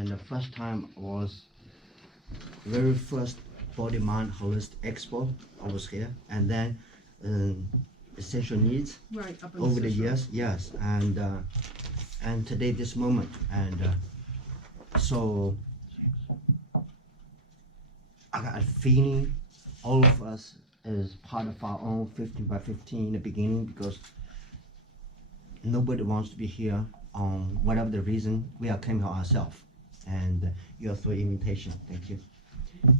and the first time was very first Body Mind Holistic Expo. I was here, and then Essential Needs. Right, up in Over the Cicero. years, yes, and today this moment, and so I got a feeling all of us is part of our own 15 by 15 in the beginning, because nobody wants to be here on whatever the reason. We are came here ourselves, and you are through invitation. Thank you.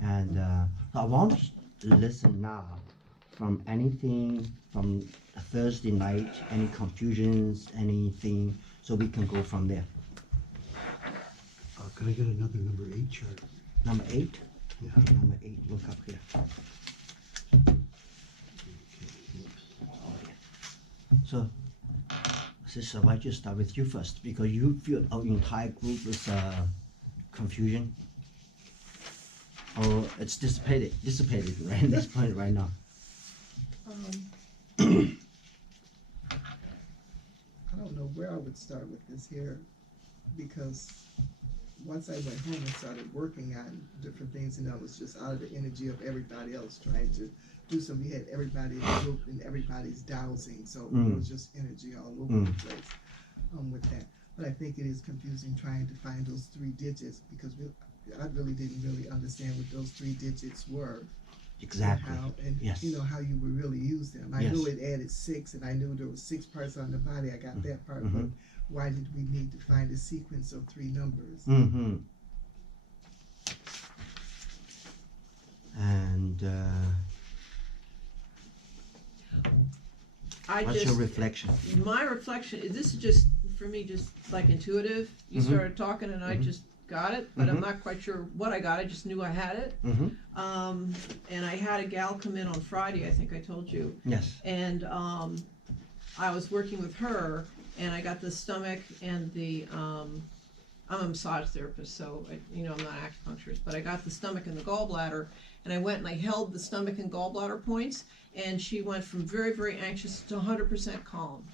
And I want to listen now from anything from Thursday night, any confusions, anything, so we can go from there. Can I get another number 8 chart? Number 8? Yeah. Okay, number 8, look up here. So, sister, why don't you start with you first? Because you feel our entire group is confusion. Or it's dissipated right at this point right now. I don't know where I would start with this here, because once I went home and started working on different things, and I was just out of the energy of everybody else trying to do something. We had everybody in the group and everybody's dowsing, so it was just energy all over the place with that. But I think it is confusing trying to find those 3 digits, because I really didn't really understand what those 3 digits were. Exactly. And Yes. you know how you would really use them. I Yes. knew it added 6, and I knew there was 6 parts on the body. I got that part, but why did we need to find a sequence of 3 numbers? Mm-hmm. And what's your reflection? My reflection, this is just, for me, just like intuitive. You started talking and I just got it, but I'm not quite sure what I got. I just knew I had it. And I had a gal come in on Friday, I think I told you. Yes. And I was working with her, and I got the stomach and the, I'm a massage therapist, so I'm not an acupuncturist, but I got the stomach and the gallbladder, and I went and I held the stomach and gallbladder points, and she went from very, very anxious to 100% calm.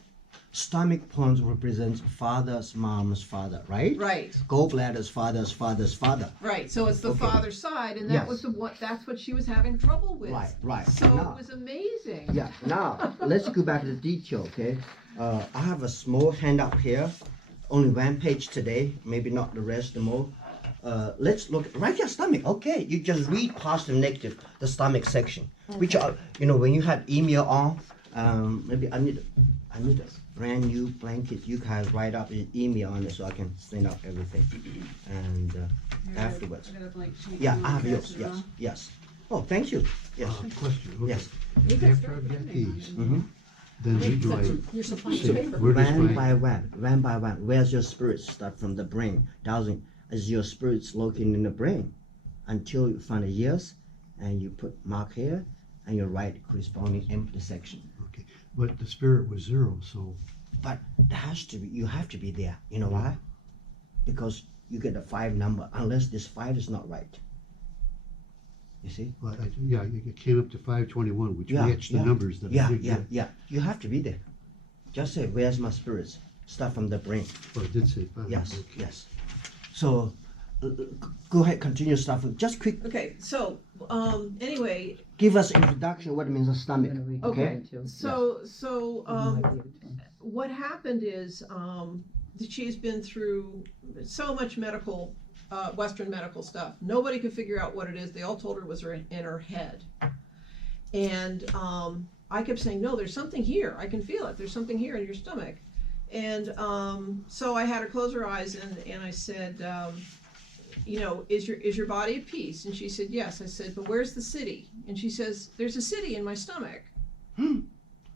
Stomach points represents father's mom's father, right? Right. Gallbladder's father's father's father. Right. So it's the father's side, and that was that's what she was having trouble with. Right. So now, it was amazing. Yeah. Now let's go back to the detail. Okay. I have a small handout here, only 1 page today. Maybe not the rest. The more. Let's look right here. Stomach. Okay. You just read positive, negative. The stomach section, which are when you have email on. Maybe I need a brand new blanket. You guys write up an email on it so I can send out everything. And afterwards. Yeah, I have yours. Yes. Oh, thank you. Yes. Question. Okay. Yes. After I've got these, then do I You're supplying say, paper. where does One my, by one. Where's your spirit? Start from the brain. Thousand is your spirit's located in the brain until you find the years, and you put mark here, and you write corresponding empty section. okay, but the spirit was 0, so. But there has to be. You have to be there. You know why? Because you get a 5 number. Unless this 5 is not right. You see? But it came up to 521, which Yeah, matched the yeah. numbers that I did get. Yeah. You have to be there. Just say, "Where's my spirits?" Start from the brain. Well, it did say 5. Yes. Okay. Yes. So, go ahead. Continue stuff. Just quick. Okay. So anyway. Give us introduction. What it means a stomach. Okay. So what happened is that she's been through so much medical, Western medical stuff. Nobody could figure out what it is. They all told her it was in her head. And I kept saying, no, there's something here. I can feel it. There's something here in your stomach. And so I had her close her eyes and I said, is your body at peace? And she said, yes. I said, but where's the city? And she says, there's a city in my stomach.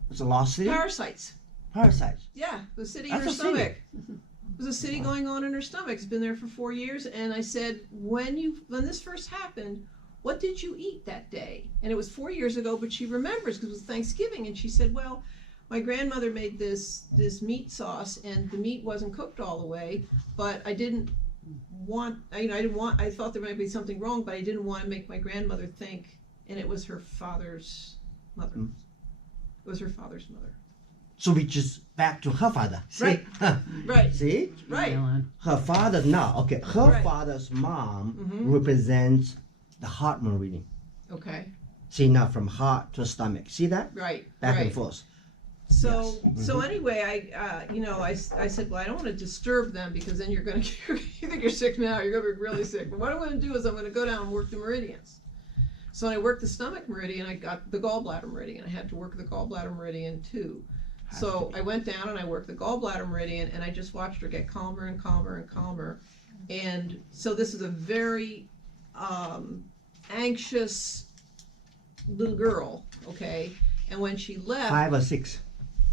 It's a lost city. Parasites. Parasites. Yeah, the city in That's her a city. stomach. There's a city going on in her stomach. It's been there for 4 years. And I said, when this first happened, what did you eat that day? And it was 4 years ago, but she remembers because it was Thanksgiving. And she said, well, my grandmother made this meat sauce, and the meat wasn't cooked all the way, but I didn't want, I thought there might be something wrong, but I didn't want to make my grandmother think, and it was her father's mother. It was her father's mother. So we just back to her father. See? Right. Right. See? Right. Her father now, okay, her Right. father's mom Mhm. represents the heart meridian. Okay. See now from heart to stomach. See that? Right. Back right. and forth. So Yes. so anyway, I said, well, I don't want to disturb them because then you're gonna you think you're sick now, you're gonna be really sick. But what I'm gonna do is I'm gonna go down and work the meridians. So I worked the stomach meridian, I got the gallbladder meridian. I had to work the gallbladder meridian too. So I went down and I worked the gallbladder meridian and I just watched her get calmer and calmer and calmer. And so this is a very anxious little girl, okay? And when she left, 5 or 6.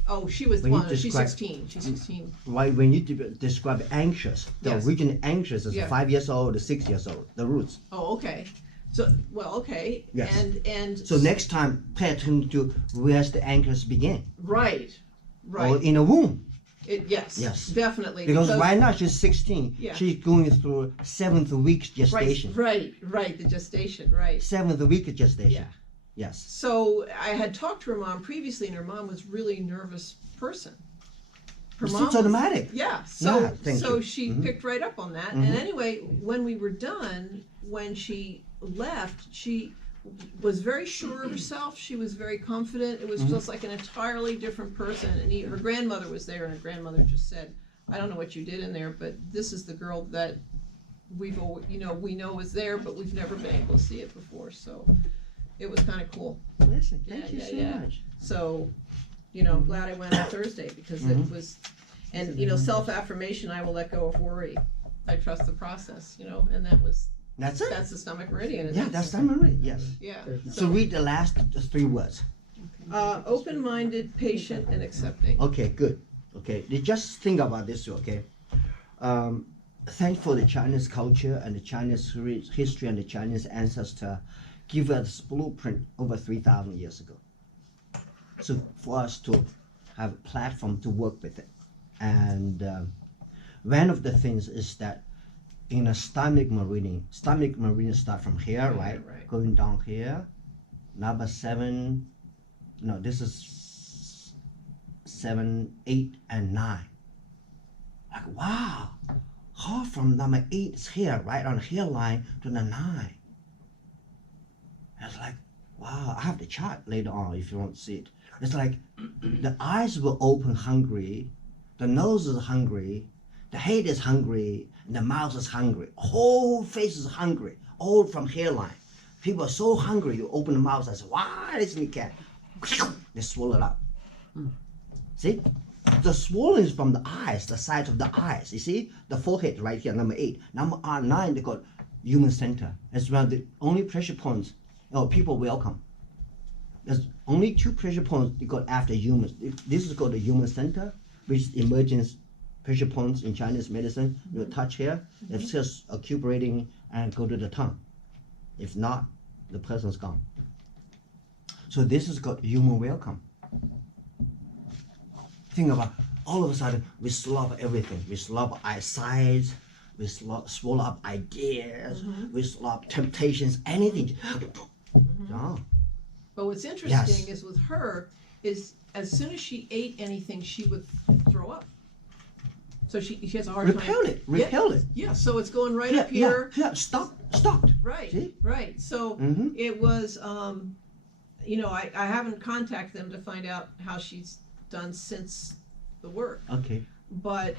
oh, she was When you one. She's describe- 16. She's 16. Right, when you describe anxious, the Yes. original anxious is Yeah. 5 years old, 6 years old, the roots. Oh, okay. So, well, okay. Yes. And So next time, pay attention to where's the anxious begin. right, Or right. in a womb. Yes, Yes. definitely. Because right now she's 16. Yeah. She's going through 7th week gestation. right, the gestation, right. 7th week gestation. Yeah. Yes. So I had talked to her mom previously, and her mom was really a nervous person. Her It's mom was- automatic. Yeah, so Yeah, thank so you. she Mhm. picked right up on that. Mhm. And anyway, when we were done, when she left, she was very sure of herself. She was very confident. It was Mhm. just like an entirely different person. And her grandmother was there, and her grandmother just said, "I don't know what you did in there, but this is the girl that we know is there, but we've never been able to see it before." So it was kind of cool. Listen, Yeah, thank you yeah, so yeah. much. So, I'm glad I went on Thursday because it Mhm. was, and self-affirmation, I will let go of worry. I trust the process, and That's it. that's the stomach meridian. and Yeah, that's time already. Yes. Yeah. So read the last 3 words. Open-minded, patient, and accepting. Okay, good. Okay, you just think about this, okay? Thankful the Chinese culture and the Chinese history and the Chinese ancestor give us blueprint over 3,000 years ago. So for us to have a platform to work with it. And one of the things is that in a stomach meridian start from here, right? Right. Going down here, number 7, no, this is 7, 8, and 9. Like, wow, how from number 8 is here, right on the hairline to the 9. It's like, wow, I have the chart later on if you want to see it. It's like the eyes will open hungry, the nose is hungry, the head is hungry, and the mouth is hungry. Whole face is hungry, all from hairline. People are so hungry, you open the mouth and say, why isn't it cat? They swallow it up. See? The swollen is from the eyes, the side of the eyes. You see? The forehead right here, number 8. Number 9, they call human center. It's one of the only pressure points. People welcome. There's only 2 pressure points they got after humans. This is called the human center, which is emergence pressure points in Chinese medicine. You touch here, if it's just accumulating and go to the tongue. If not, the person's gone. So this is called human welcome. Think about all of a sudden we swallow up everything. We swallow up eyesight, we swallow up ideas, we swallow up temptations, anything. Oh. But what's interesting Yes. is with her, is as soon as she ate anything, she would throw up. So she has a hard time. Repel it. Yeah, so it's going right up here. Yeah, stopped. Right, See? right. So Mhm. it was, I haven't contacted them to find out how she's done since the work, Okay. but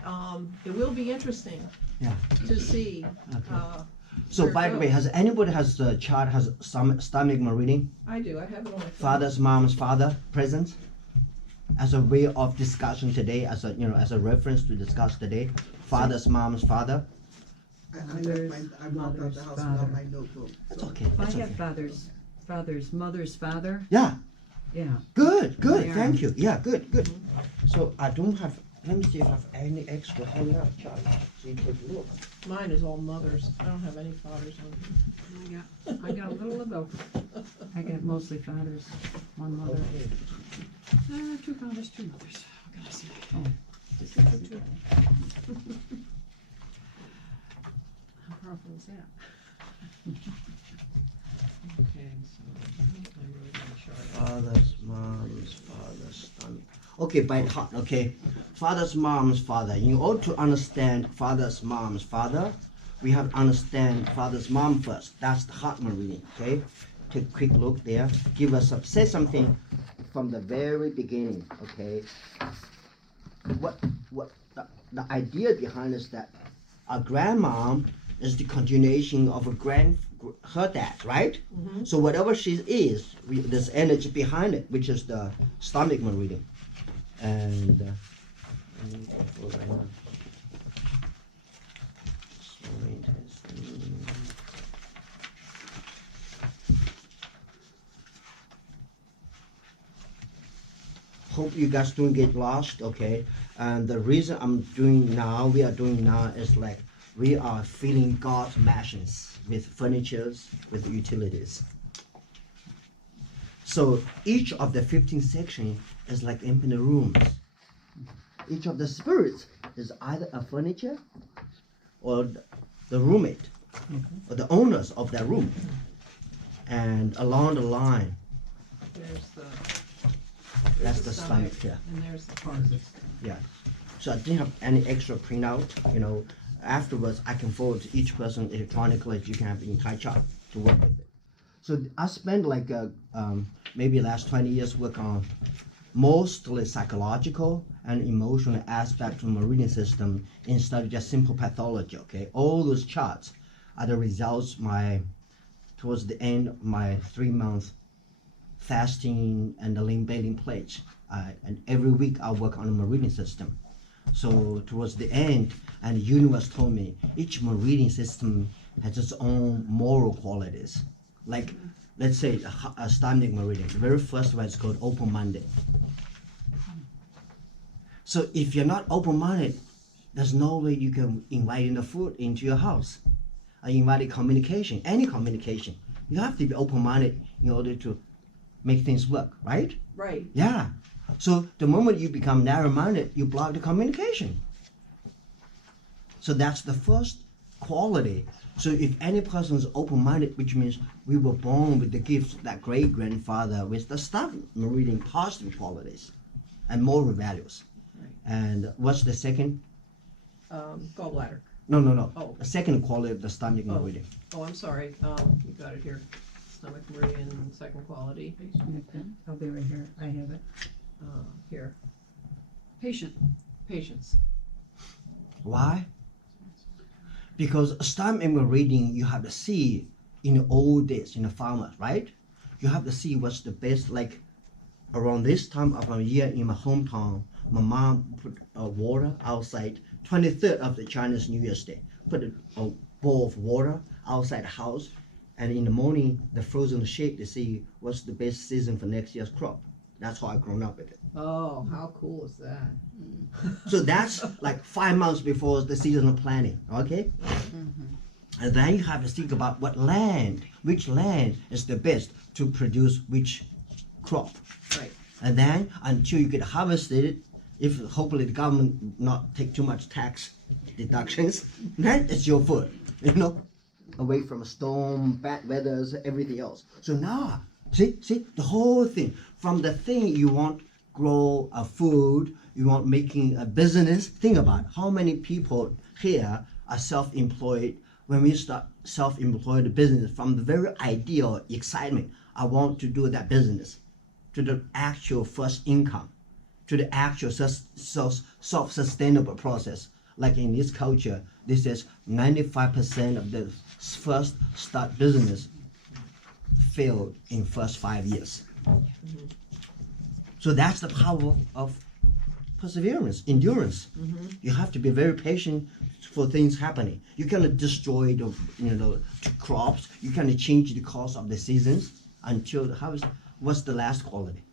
it will be interesting Yeah. to see. Okay. So where it by the way, goes. has anybody has the chart has some stomach meridian? I do. I have it on my phone. Father's mom's father present as a way of discussion today, as a reference to discuss today. Father's mom's father. I walked out the house without my notebook. That's so- okay. I That's have okay. father's mother's father. Yeah. Yeah. Good. They are. Thank you. Yeah. Good. So I don't have. Let me see if I have any extra handout chart. So you take a look. Mine is all mothers. I don't have any fathers on here. I got a little of both. I got mostly fathers, one mother. Okay. 2 fathers, 2 mothers. What can I say? Just how powerful is that? Okay, so I wrote it in the chart. Father's mom's father's stomach. Okay, by heart, okay. Father's mom's father. In order to understand father's mom's father, we have to understand father's mom first. That's the heart reading, okay? Take a quick look there. Give us say something from the very beginning, okay? What the idea behind is that our grandmom is the continuation of her dad, right? Mm-hmm. So whatever she is, there's energy behind it, which is the stomach meridian. And let me go for right now. Small intestine. Hope you guys don't get lost, okay? And the reason we are doing now is like we are filling God's mansions with furnitures, with utilities. So each of the 15 sections is like infinite rooms. Each of the spirits is either a furniture or the roommate or the owners of that room. And along the line, that's the stomach here. And there's the heart. Yeah. So I didn't have any extra printout, Afterwards, I can forward to each person electronically. You can have the entire chart to work with it. So I spent maybe last 20 years work on mostly psychological and emotional aspects of the meridian system instead of just simple pathology, okay? All those charts are the results towards the end of my 3-month fasting and the lean bathing pledge. And every week I work on the meridian system. So towards the end, and the universe told me each meridian system has its own moral qualities. Like, let's say a stomach meridian, the very first one is called open-minded. So if you're not open-minded, there's no way you can invite in the food into your house. Or invite communication, any communication. You have to be open-minded in order to make things work, right? Right. Yeah. So the moment you become narrow-minded, you block the communication. So that's the first quality. So if any person is open-minded, which means we were born with the gifts of that great-grandfather with the stuff reading positive qualities and moral values. Right. And what's the second? Gallbladder. No. Oh. The second quality of the stomach Oh. meridian. Oh, I'm sorry. You got it here. Stomach meridian, second quality. I'll be right here, I have it. Here. Patience. Why? Because stomach meridian, you have to see in the old days, in the farmers, right? You have to see what's the best, like around this time of a year in my hometown, my mom put water outside, 23rd of the Chinese New Year's Day, put a bowl of water outside the house, and in the morning, the frozen shake to see what's the best season for next year's crop. That's how I grown up with it. Oh, how cool is that? So that's like 5 months before the season of planting, okay? And then you have to think about which land is the best to produce which crop. Right. And then until you get harvested, if hopefully the government not take too much tax deductions, then it's your food, away from storm, bad weathers, everything else. So now, see, the whole thing, from the thing you want grow a food, you want making a business, think about how many people here are self-employed. When we start self-employed business, from the very idea or excitement, I want to do that business, to the actual first income, to the actual self-sustainable process. Like in this culture, this is 95% of the first start business failed in first 5 years. So that's the power of perseverance, endurance. You have to be very patient for things happening. You cannot destroy the crops. You cannot change the course of the seasons until the harvest. What's the last quality?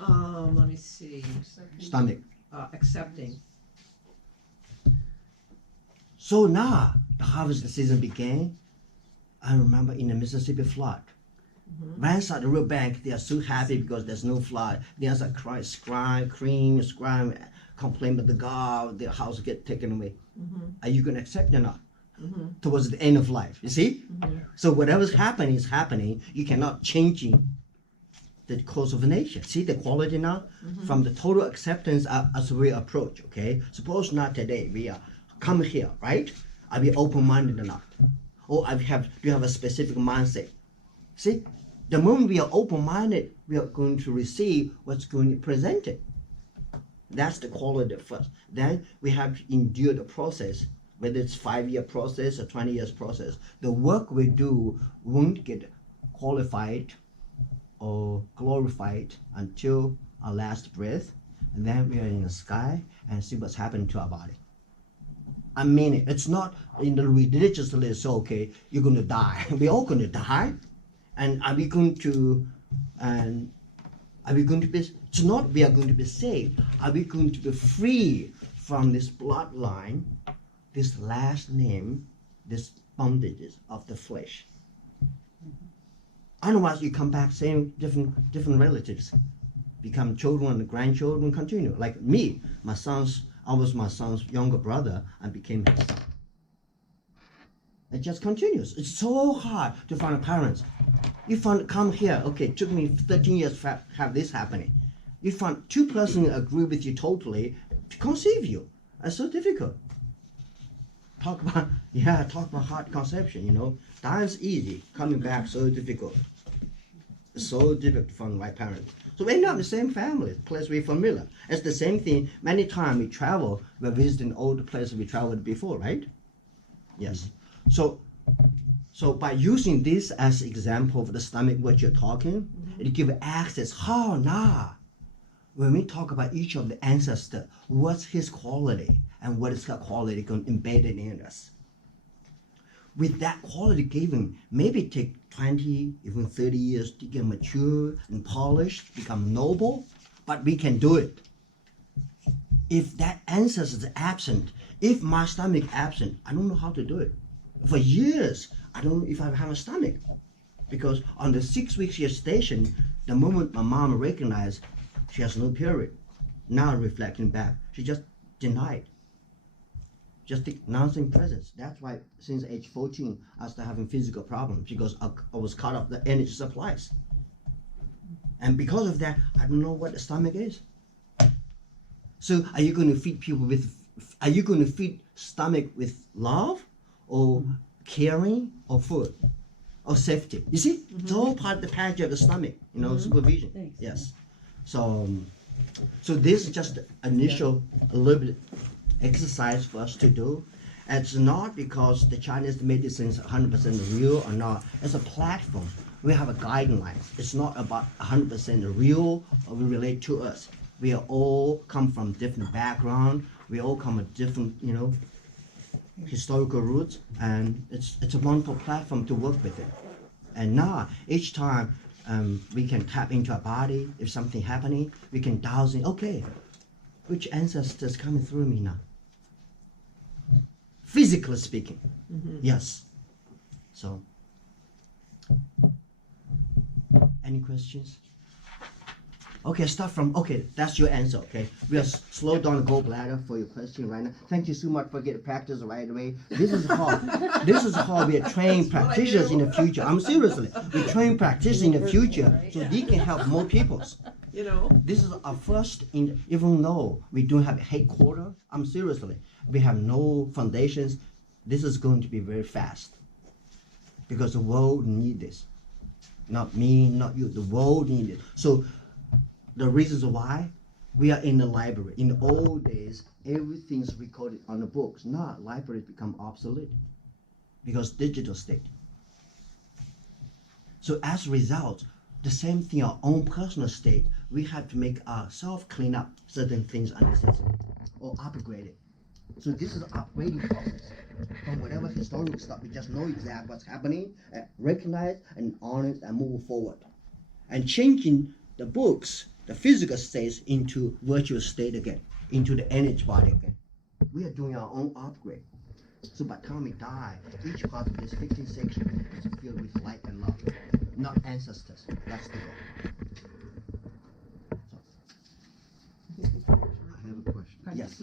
Let me see. Stomach. Accepting. So now the harvest season began. I remember in the Mississippi flood. Rats at the river bank, they are so happy because there's no flood. There's a scream, complain about the God, their house get taken away. Are you going to accept or not? Towards the end of life, you see? So whatever's happening is happening. You cannot change it the course of nature. See the quality now? From the total acceptance as we approach, okay? Suppose not today, we are come here, right? Are we open-minded or not? Or do you have a specific mindset? See, the moment we are open-minded, we are going to receive what's going to be presented. That's the quality first. Then we have to endure the process, whether it's 5-year process or 20 years process. The work we do won't get qualified or glorified until our last breath, and then we are in the sky and see what's happening to our body. I mean it. It's not in the religious list, so okay, you're going to die. We're all going to die. And are we going to be, it's not we are going to be saved. Are we going to be free from this bloodline, this last name, this bondages of the flesh? Otherwise, you come back same different relatives, become children and grandchildren, continue. Like me, I was my son's younger brother and became his son. It just continues. It's so hard to find parents. You find come here, okay, it took me 13 years to have this happening. You find 2 persons agree with you totally to conceive you. It's so difficult. Talk about hard conception, Dying's easy, coming back so difficult. It's so difficult to find the right parents. So we end up in the same family, place we're familiar. It's the same thing. Many times we travel, we're visiting all the places we traveled before, right? Yes. So by using this as example of the stomach, what you're talking, it gives access. When we talk about each of the ancestors, what's his quality and what is her quality embedded in us? With that quality given, maybe take 20, even 30 years to get mature and polished, become noble, but we can do it. If that ancestor is absent, if my stomach absent, I don't know how to do it. For years, I don't know if I have a stomach. Because on the 6-week gestation, the moment my mom recognized she has no period, now reflecting back, she just denied. Just announcing presence. That's why since age 14, I started having physical problems because I was cut off the energy supplies. And because of that, I don't know what the stomach is. So are you going to feed stomach with love or caring or food or safety? You see, it's all part of the package of the stomach, supervision. Thanks. Yes. So this is just initial, a little bit exercise for us to do. It's not because the Chinese medicine is 100% real or not. It's a platform. We have a guideline. It's not about 100% real or we relate to us. We are all come from different background. We all come with different, historical roots, and it's a wonderful platform to work with it. And now each time we can tap into our body. If something happening, we can dial in. Okay, which ancestors coming through me now? Physically speaking, yes. So, any questions? Okay, start from, that's your answer, okay? We are slow down the gallbladder for your question right now. Thank you so much for getting practice right away. This is how we are trained practitioners in the future. I'm seriously, we train practitioners in the future so they can help more people. This is our first, even though we don't have a headquarters, I'm seriously, we have no foundations. This is going to be very fast because the world needs this. Not me, not you, the world needs it. So the reasons why we are in the library. In the old days, everything's recorded on the books. Now libraries become obsolete because digital state. So as a result, the same thing, our own personal state, we have to make ourselves clean up certain things unnecessary or upgrade it. So this is an upgrading process. From whatever historical stuff, we just know exactly what's happening, recognize and honor it and move forward. And changing the books, the physical states into virtual state again, into the energy body again. We are doing our own upgrade. So by the time we die, each part of this 15th section is filled with light and love, not ancestors. That's the goal. I have a question. Yes.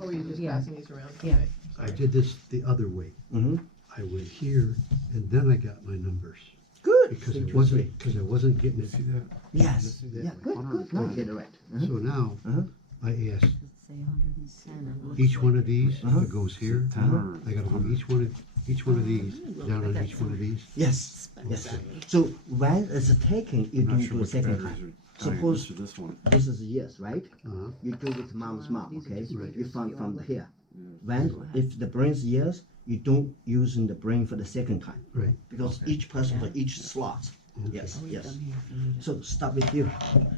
Oh, you're just Yeah. passing these around? Yeah. Okay. I did this the other way. Mm-hmm. I went here and then I got my numbers. Good. good. Because 3, it 2, 3. wasn't getting it. See that? Yes. See Yeah, that? good, good. Now you get it right. Uh-huh. So now, Uh-huh. I asked, Let's say 110. each one of these, Uh-huh. if it goes here, Uh-huh. I gotta go each one of these, down on each one of these. Yes. Yes. So when it's taken, you I'm not don't sure do a which second batteries time. are dying, Suppose- this or this one. This is yes, right? Uh-huh. You do with mom's mom, okay? Right. You found from here. Yeah. When if the brain's yes, you don't using the brain for the second time Right. because each person for each slot. Yes, Oh, yes. done here if you need it. So start with you.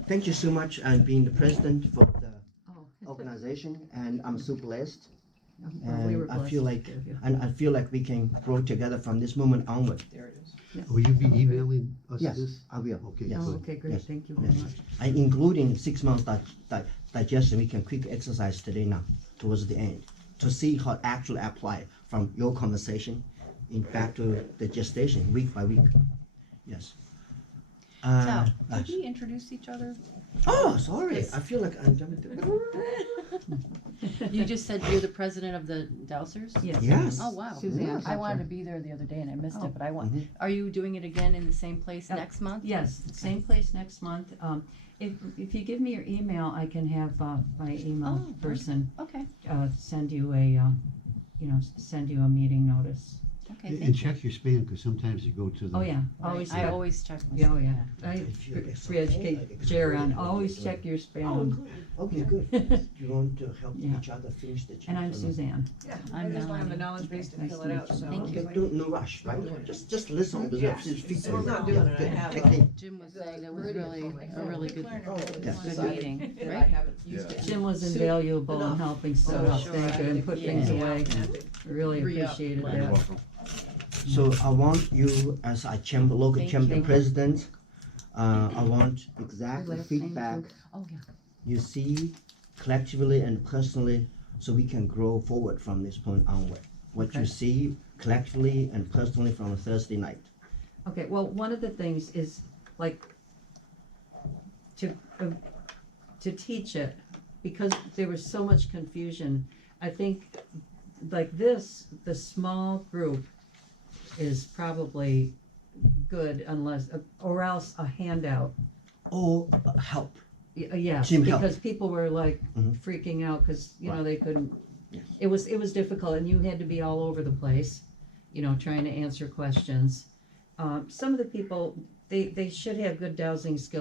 Thank you so much and being the president for the Oh, organization, and I'm so blessed. well, we were And I blessed feel to like, serve you. and I feel like we can grow together from this moment onward. There it is. Will you be emailing us Yes, this? I will. Okay, Yes. Oh, good. okay, great, Yes. thank you very Yes. much. And including 6 months digestion, we can quick exercise today now towards the end to see how it actually apply from your conversation in back to the gestation week by week. Yes. Tao, Uh, did we introduce each other? oh, sorry. I feel like I'm done. You just said you're the president of the Dowsers? Yes. Yes. Oh, wow. Suzanne. I wanted to be there the other day and I missed Oh. it, but I want, Mhm. are you doing it again in the same place Uh, next month? Yes, same place next month. If you give me your email, I can have my email Oh, person Okay, send you a, send you a meeting notice. okay, And thank you. check your spam, because sometimes you go to the. Oh, yeah, Right, always I check. always check my Yeah, oh, yeah. I If you- re-educate Jaron, always check your Oh, spam. good. Okay, good. You want to help Yeah. each other finish the check? And I'm or not? Suzanne. Yeah, I'm I just don't have the Melanie. knowledge base to Nice fill to it out, meet you. so. Thank you. Okay, don't no rush, right? Just listen, observe, Yeah. just feedback. So I'm not doing it. I Yeah, have, technique. Jim was saying that was really, a really good, Yes. good meeting, that I right? haven't used it. Jim was Soup. invaluable in Enough. helping set So up, sure, thank you, and put things Yeah. away. Really Re-up. appreciated Right. You're that. welcome. So I want you as a chamber, local Thank chamber you. president, I want exact Last name, feedback Oh, yeah. you see collectively and personally so we can grow forward from this point onward. What you Okay. see collectively and personally from Thursday night. Okay, well, one of the things is like to teach it, because there was so much confusion. I think like this, the small group is probably good unless, or else a handout. Or help. Yes, Team help. because people were like Mhm. freaking out because, Right. they couldn't. Yes. It was difficult and you had to be all over the place, trying to answer questions. Some of the people, they should have good dowsing skills.